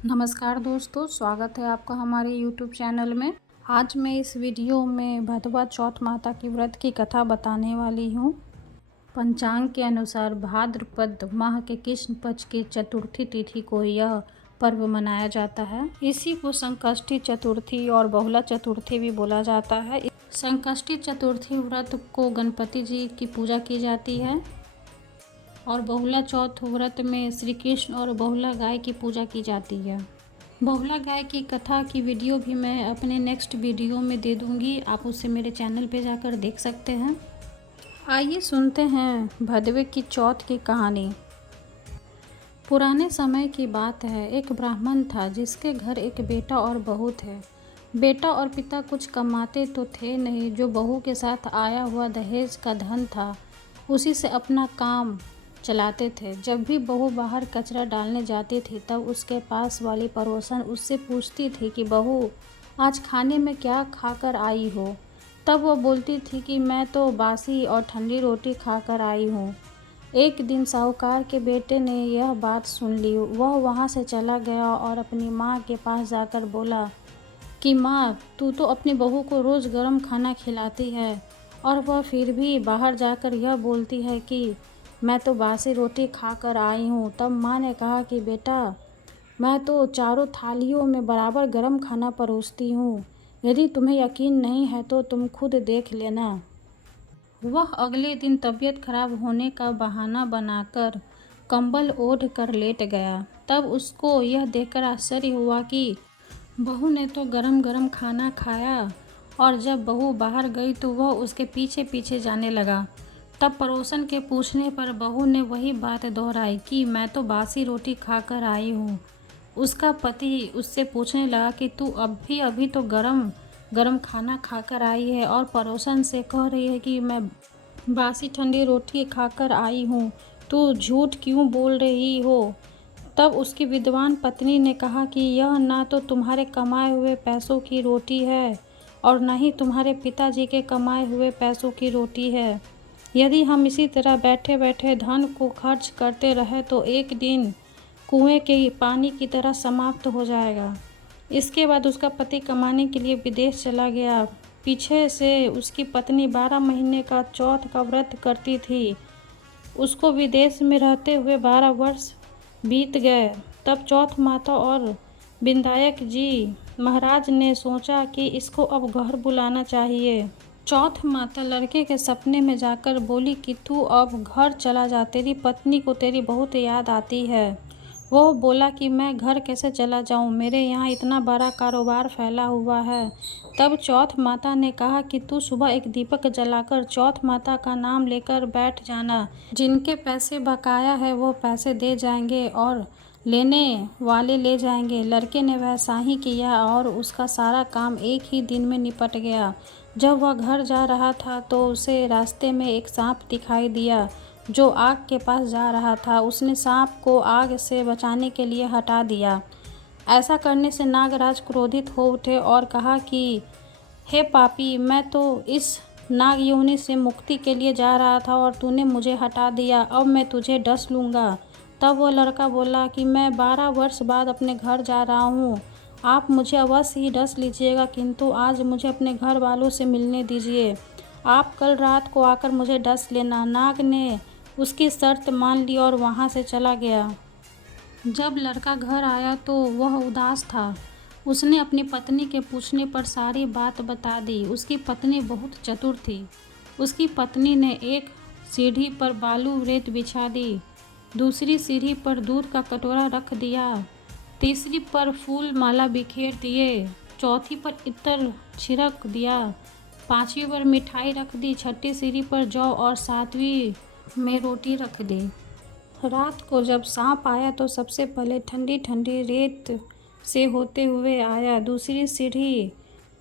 नमस्कार दोस्तों, स्वागत है आपका हमारे YouTube चैनल में। आज मैं इस वीडियो में भदवा चौथ माता की व्रत की कथा बताने वाली हूँ। पंचांग के अनुसार भाद्रपद माह के कृष्ण पक्ष की चतुर्थी तिथि को यह पर्व मनाया जाता है। इसी को संकष्टी चतुर्थी और बहुला चतुर्थी भी बोला जाता है। संकष्टी चतुर्थी व्रत को गणपति जी की पूजा की जाती है और बहुला चौथ व्रत में श्री कृष्ण और बहुला गाय की पूजा की जाती है। बहुला गाय की कथा की वीडियो भी मैं अपने नेक्स्ट वीडियो में दे दूंगी, आप उसे मेरे चैनल पे जाकर देख सकते हैं। आइए सुनते हैं भदवे की चौथ की कहानी। पुराने समय की बात है, एक ब्राह्मण था जिसके घर एक बेटा और बहू थे। बेटा और पिता कुछ कमाते तो थे नहीं, जो बहू के साथ आया हुआ दहेज का धन था उसी से अपना काम चलाते थे। जब भी बहू बाहर कचरा डालने जाती थी तब उसके पास वाली पड़ोसन उससे पूछती थी कि बहू आज खाने में क्या खाकर आई हो। तब वह बोलती थी कि मैं तो बासी और ठंडी रोटी खाकर आई हूँ। एक दिन साहूकार के बेटे ने यह बात सुन ली। वह वहाँ से चला गया और अपनी माँ के पास जाकर बोला कि माँ, तू तो अपनी बहू को रोज़ गर्म खाना खिलाती है और वह फिर भी बाहर जाकर यह बोलती है कि मैं तो बासी रोटी खाकर आई हूँ। तब माँ ने कहा कि बेटा, मैं तो चारों थालियों में बराबर गर्म खाना परोसती हूँ। यदि तुम्हें यकीन नहीं है तो तुम खुद देख लेना। वह अगले दिन तबीयत खराब होने का बहाना बनाकर कंबल ओढ़ कर लेट गया। तब उसको यह देखकर आश्चर्य हुआ कि बहू ने तो गरम गरम खाना खाया, और जब बहू बाहर गई तो वह उसके पीछे पीछे जाने लगा। तब पड़ोसन के पूछने पर बहू ने वही बात दोहराई कि मैं तो बासी रोटी खाकर आई हूँ। उसका पति उससे पूछने लगा कि तू अभी तो गरम गरम खाना खाकर आई है और पड़ोसन से कह रही है कि मैं बासी ठंडी रोटी खाकर आई हूँ, तू झूठ क्यों बोल रही हो। तब उसकी विद्वान पत्नी ने कहा कि यह ना तो तुम्हारे कमाए हुए पैसों की रोटी है और न ही तुम्हारे पिताजी के कमाए हुए पैसों की रोटी है। यदि हम इसी तरह बैठे बैठे धन को खर्च करते रहे तो एक दिन कुएं के पानी की तरह समाप्त हो जाएगा। इसके बाद उसका पति कमाने के लिए विदेश चला गया। पीछे से उसकी पत्नी 12 महीने का चौथ का व्रत करती थी। उसको विदेश में रहते हुए 12 वर्ष बीत गए। तब चौथ माता और विनायक जी महाराज ने सोचा कि इसको अब घर बुलाना चाहिए। चौथ माता लड़के के सपने में जाकर बोली कि तू अब घर चला जा, तेरी पत्नी को तेरी बहुत याद आती है। वो बोला कि मैं घर कैसे चला जाऊं, मेरे यहाँ इतना बड़ा कारोबार फैला हुआ है। तब चौथ माता ने कहा कि तू सुबह एक दीपक जलाकर चौथ माता का नाम लेकर बैठ जाना। जिनके पैसे बकाया है वो पैसे दे जाएंगे और लेने वाले ले जाएंगे। लड़के ने वैसा ही किया और उसका सारा काम एक ही दिन में निपट गया। जब वह घर जा रहा था तो उसे रास्ते में एक सांप दिखाई दिया जो आग के पास जा रहा था। उसने सांप को आग से बचाने के लिए हटा दिया। ऐसा करने से नागराज क्रोधित हो उठे और कहा कि हे पापी, मैं तो इस नाग योनि से मुक्ति के लिए जा रहा था और तूने मुझे हटा दिया, अब मैं तुझे डस लूँगा। तब वह लड़का बोला कि मैं 12 वर्ष बाद अपने घर जा रहा हूँ, आप मुझे अवश्य ही डस लीजिएगा, किंतु आज मुझे अपने घर वालों से मिलने दीजिए। आप कल रात को आकर मुझे डस लेना। नाग ने उसकी शर्त मान ली और वहाँ से चला गया। जब लड़का घर आया तो वह उदास था। उसने अपनी पत्नी के पूछने पर सारी बात बता दी। उसकी पत्नी बहुत चतुर थी। उसकी पत्नी ने एक सीढ़ी पर बालू रेत बिछा दी, दूसरी सीढ़ी पर दूध का कटोरा रख दिया, तीसरी पर फूल माला बिखेर दिए, चौथी पर इत्र छिड़क दिया, पांचवी पर मिठाई रख दी, छठी सीढ़ी पर जौ और सातवीं में रोटी रख दी। रात को जब सांप आया तो सबसे पहले ठंडी ठंडी रेत से होते हुए आया। दूसरी सीढ़ी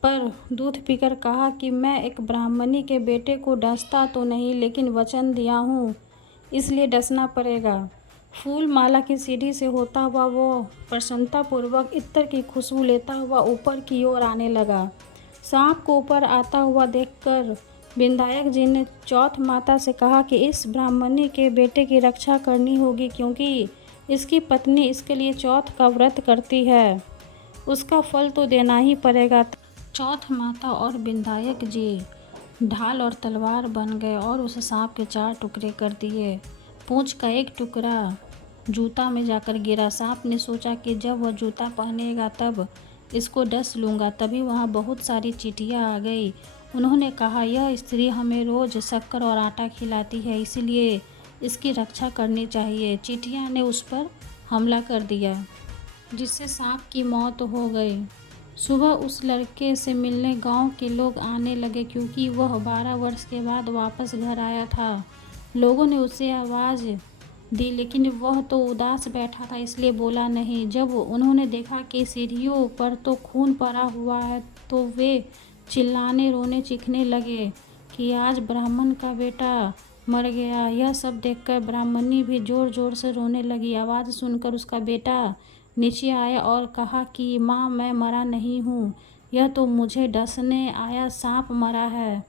पर दूध पीकर कहा कि मैं एक ब्राह्मणी के बेटे को डसता तो नहीं, लेकिन वचन दिया हूँ इसलिए डसना पड़ेगा। फूल माला की सीढ़ी से होता हुआ वो प्रसन्नतापूर्वक इत्र की खुशबू लेता हुआ ऊपर की ओर आने लगा। सांप को ऊपर आता हुआ देखकर विनायक जी ने चौथ माता से कहा कि इस ब्राह्मणी के बेटे की रक्षा करनी होगी, क्योंकि इसकी पत्नी इसके लिए चौथ का व्रत करती है, उसका फल तो देना ही पड़ेगा। चौथ माता और विधायक जी ढाल और तलवार बन गए और उस सांप के 4 टुकड़े कर दिए। पूंछ का एक टुकड़ा जूता में जाकर गिरा। सांप ने सोचा कि जब वह जूता पहनेगा तब इसको डस लूँगा। तभी वहाँ बहुत सारी चींटियाँ आ गई। उन्होंने कहा, यह स्त्री हमें रोज़ शक्कर और आटा खिलाती है, इसलिए इसकी रक्षा करनी चाहिए। चींटियाँ ने उस पर हमला कर दिया, जिससे सांप की मौत हो गई। सुबह उस लड़के से मिलने गांव के लोग आने लगे, क्योंकि वह 12 वर्ष के बाद वापस घर आया था। लोगों ने उसे आवाज़ दी, लेकिन वह तो उदास बैठा था, इसलिए बोला नहीं। जब उन्होंने देखा कि सीढ़ियों पर तो खून पड़ा हुआ है, तो वे चिल्लाने, रोने, चीखने लगे कि आज ब्राह्मण का बेटा मर गया। यह सब देखकर ब्राह्मणी भी ज़ोर ज़ोर से रोने लगी। आवाज़ सुनकर उसका बेटा नीचे आया और कहा कि माँ, मैं मरा नहीं हूँ, यह तो मुझे डसने आया सांप मरा है।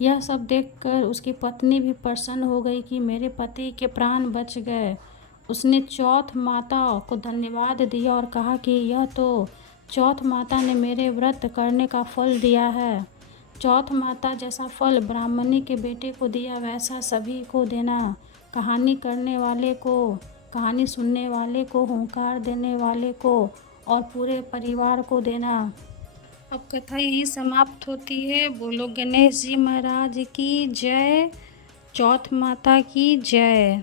यह सब देखकर उसकी पत्नी भी प्रसन्न हो गई कि मेरे पति के प्राण बच गए। उसने चौथ माता को धन्यवाद दिया और कहा कि यह तो चौथ माता ने मेरे व्रत करने का फल दिया है। चौथ माता जैसा फल ब्राह्मणी के बेटे को दिया, वैसा सभी को देना। कहानी करने वाले को, कहानी सुनने वाले को, हुंकार देने वाले को और पूरे परिवार को देना। अब कथा यहीं समाप्त होती है। बोलो गणेश जी महाराज की जय, चौथ माता की जय।